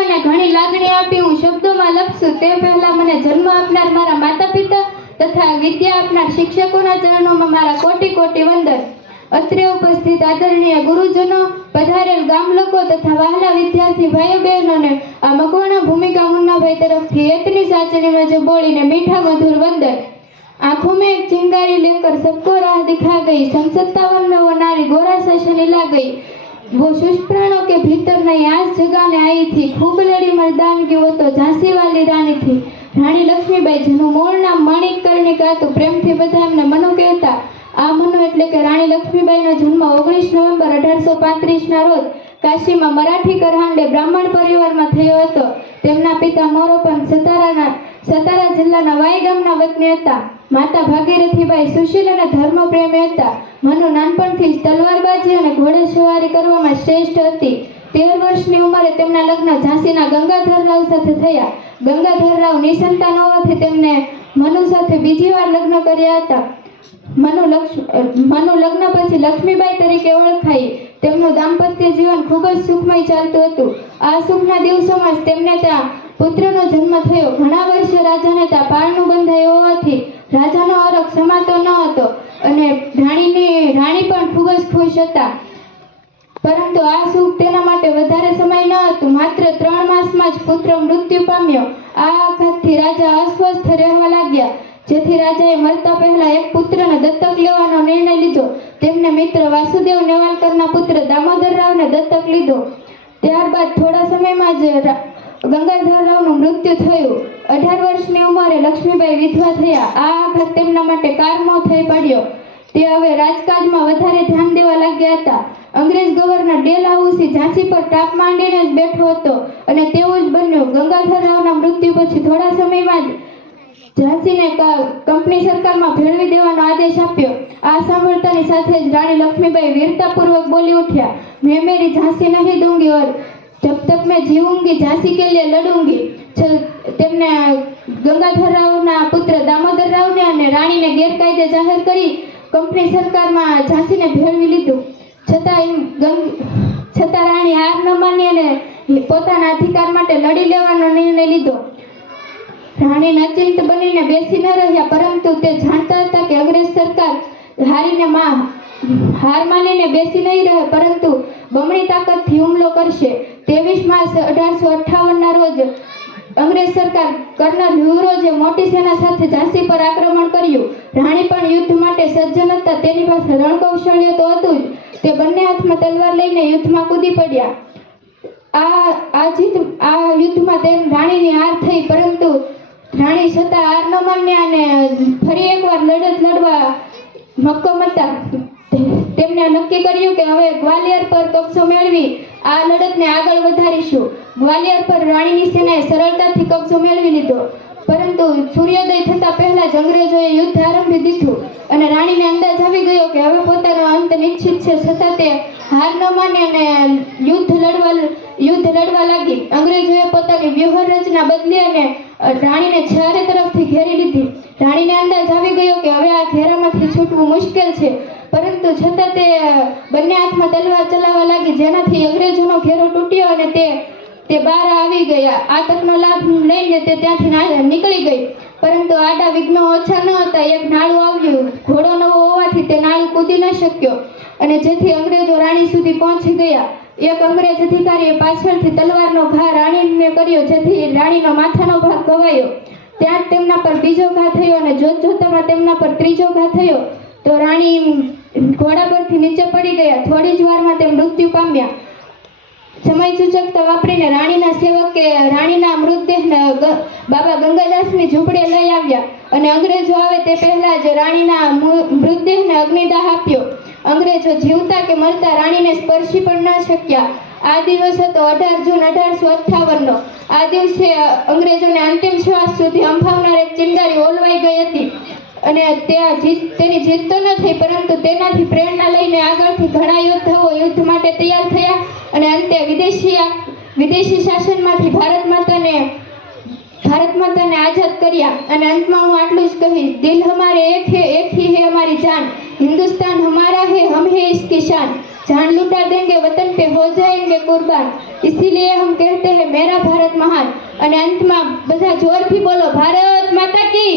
મને ઘણી લાગણી આપી હું શબ્દોમાં લખશું તે પહેલા મને જન્મ આપનાર મારા માતા પિતા તથા વિદ્યા આપનાર શિક્ષકોના ચરણોમાં મારા કોટી કોટી વંદન અત્રે ઉપસ્થિત આદરણીય ગુરુજનો પધારેલ ગામ લોકો તથા વહાલા વિદ્યાર્થી ભાઈઓ બહેનોને આ મકવાણા ભૂમિકા મુન્નાભાઈ તરફથી એતની સાચણીમાં જો બોલીને મીઠા મધુર વંદન आंखों में एक चिंगारी लेकर सबको राह दिखा गई सन सत्तावन में वो नारी गोरा से लीला गई वो शुष्क प्राणों के भीतर नई आस जगाने आई थी खूब लड़ी मर्दान की वो तो झांसी वाली रानी थी રાણી લક્ષ્મીબાઈ જેનું મૂળ નામ માણિક કર્ણિકા હતું પ્રેમથી બધા એમને મનુ કહેતા આ મનુ એટલે કે રાણી લક્ષ્મીબાઈનો જન્મ ઓગણીસ નવેમ્બર અઢારસો પાંત્રીસના રોજ કાશીમાં મરાઠી કરહાંડે બ્રાહ્મણ પરિવારમાં થયો હતો તેમના પિતા મોરોપન સતારાના સતારા જિલ્લાના વાઈ ગામના વતની હતા માતા ભાગીરથીબાઈ સુશીલ અને ધર્મપ્રેમી હતા. મનુ નાનપણથી જ તલવારબાજી અને ઘોડેસવારી કરવામાં શ્રેષ્ઠ હતી. તેર વર્ષની ઉંમરે તેમના લગ્ન ઝાંસીના ગંગાધરરાવ સાથે થયા. ગંગાધરરાવ નિસંતાન હોવાથી તેમને મનુ સાથે બીજી વાર લગ્ન કર્યા હતા. મનુ મનુ લગ્ન પછી લક્ષ્મીબાઈ તરીકે ઓળખાઈ. તેમનું દાંપત્ય જીવન ખૂબ જ સુખમય ચાલતું હતું. આ સુખના દિવસોમાં જ તેમને ત્યાં પુત્રનો જન્મ થયો. ઘણા વર્ષે રાજાને ત્યાં પાળનું બંધાયું હોવાથી રાજાનો હરખ સમાતો ન હતો અને રાણીને, રાણી પણ ખૂબ જ ખુશ હતા. પરંતુ આ સુખ તેના માટે વધારે સમય ન હતો. માત્ર ત્રણ માસમાં જ પુત્ર મૃત્યુ પામ્યો. આ આઘાતથી રાજા અસ્વસ્થ રહેવા લાગ્યા. જેથી રાજાએ મરતા પહેલા એક પુત્રને દત્તક લેવાનો નિર્ણય લીધો. તેમને મિત્ર વાસુદેવ નેવાલકરના પુત્ર દામોદર રાવને દત્તક લીધો. ત્યારબાદ થોડા સમયમાં જ રા- ગંગાધર રાવનું મૃત્યુ થયું. અઢાર વર્ષની ઉંમરે લક્ષ્મીબાઈ વિધવા થયા. આ આઘાત તેમના માટે કારમો થઈ પડ્યો. તે હવે રાજકાજમાં વધારે ધ્યાન દેવા લાગ્યા હતા. અંગ્રેજ ગવર્નર ડેલહાઉસી ઝાંસી પર તાપ માંડીને જ બેઠો હતો અને તેવું જ બન્યું. ગંગાધર રાવના મૃત્યુ પછી થોડા સમયમાં જ ઝાંસીને કંપની સરકારમાં ભેળવી દેવાનો આદેશ આપ્યો. આ સાંભળતાની સાથે જ રાણી લક્ષ્મીબાઈ વીરતાપૂર્વક બોલી ઉઠ્યા. મેં મેરી ઝાંસી નહીં દૂંગી ઓર મેં જીવુંગી, ઝાંસી કે લડુંગી? તેમને ગંગાધર રાવના પુત્ર દામોદર રાવને અને રાણીને ગેરકાયદે જાહેર કરી કંપની સરકારમાં ઝાંસીને ભેળવી લીધું. છતાં છતાં રાણી હાર ન માની અને પોતાના અધિકાર માટે લડી લેવાનો નિર્ણય લીધો. રાણી નચિંત બનીને બેસી ન રહ્યા, પરંતુ તે જાણતા હતા કે અંગ્રેજ સરકાર હારીને માં, હાર માનીને બેસી નહીં રહે, પરંતુ બમણી તાકાતથી હુમલો કરશે. માર્ચ અઢારસો અઠ્ઠાવનના રોજ અંગ્રેજ સરકાર કર્નલ હ્યુરોજે મોટી સેના સાથે ઝાંસી પર આક્રમણ કર્યું. રાણી પણ યુદ્ધ માટે સજ્જ હતા. તેની પાસે રણકૌશલ્ય તો હતું જ. તે બંને હાથમાં તલવાર લઈને યુદ્ધમાં કૂદી પડ્યા. આ આ જીત આ યુદ્ધમાં તેમ રાણીની હાર થઈ, પરંતુ રાણી છતાં હાર ન માન્યા અને ફરી એકવાર લડત લડવા મક્કમ હતા. તેમણે નક્કી કર્યું કે હવે ગ્વાલિયર પર કબજો મેળવી આ લડતને આગળ વધારીશું. ગ્વાલિયર પર રાણીની સેનાએ સરળતાથી કબજો મેળવી લીધો. પરંતુ સૂર્યોદય થતા પહેલા જ અંગ્રેજોએ યુદ્ધ આરંભી દીધું અને રાણીને અંદાજ આવી ગયો કે હવે પોતાનો અંત નિશ્ચિત છે. છતાં તે હાર ન માને અને યુદ્ધ લડવા યુદ્ધ લડવા લાગી. અંગ્રેજોએ પોતાની વ્યૂહરચના બદલી અને રાણીને ચારે તરફથી ઘેરી લીધી. રાણીને અંદાજ આવી ગયો કે હવે આ ઘેરામાંથી છૂટવું મુશ્કેલ છે. પરંતુ છતાં તે બંને હાથમાં તલવાર ચલાવવા લાગી. જેનાથી અંગ્રેજોનો ઘેરો તૂટ્યો અને તે તે બહાર આવી ગયા. આ તકનો લાભ લઈને તે ત્યાંથી નીકળી ગઈ. પરંતુ આડા વિઘ્નો ઓછા ન હતા. એક નાળું આવ્યું. ઘોડો નવો હોવાથી તે નાળું કૂદી ન શક્યો. અને જેથી અંગ્રેજો રાણી સુધી પહોંચી ગયા. એક અંગ્રેજ અધિકારીએ પાછળથી તલવારનો ઘા રાણીને કર્યો, જેથી રાણીનો માથાનો ભાગ ગવાયો. ત્યાં તેમના પર બીજો ઘા થયો અને જોત જોતામાં તેમના પર ત્રીજો ઘા થયો. તો રાણી ઘોડા પરથી નીચે પડી ગયા. થોડી જ વારમાં તે મૃત્યુ પામ્યા. સમય સૂચકતા વાપરીને રાણીના સેવકે રાણીના મૃતદેહને બાબા ગંગાદાસની ઝૂંપડે લઈ આવ્યા. અને અંગ્રેજો આવે તે પહેલા જ રાણીના મૃતદેહને અગ્નિદાહ આપ્યો. અંગ્રેજો જીવતા કે મરતા રાણીને સ્પર્શી પણ ન શક્યા. આ દિવસ હતો અઢાર જૂન અઢારસો અઠ્ઠાવનનો. આ દિવસે અંગ્રેજોને અંતિમ શ્વાસ સુધી અંફાવનાર એક ચિંગારી ઓલવાઈ ગઈ હતી. અને તે આ જીત તેની જીત તો ન થઈ પરંતુ તેનાથી પ્રેરણા લઈને આગળથી ઘણા યોદ્ધાઓ યુદ્ધ માટે તૈયાર થયા અને અંતે વિદેશી આ- વિદેશી શાસનમાંથી ભારત માતાને ભારત માતાને આઝાદ કર્યા અને અંતમાં હું આટલું જ કહીશ દિલ હમારે એક હે એક ही है हमारी जान हिंदुस्तान हमारा है हम है इसकी शान जान लुटा देंगे वतन पे हो जाएंगे कुर्बान इसीलिए हम कहते हैं मेरा भारत સન્માન અને અંતમાં બધા જોરથી બોલો ભારત માતા કી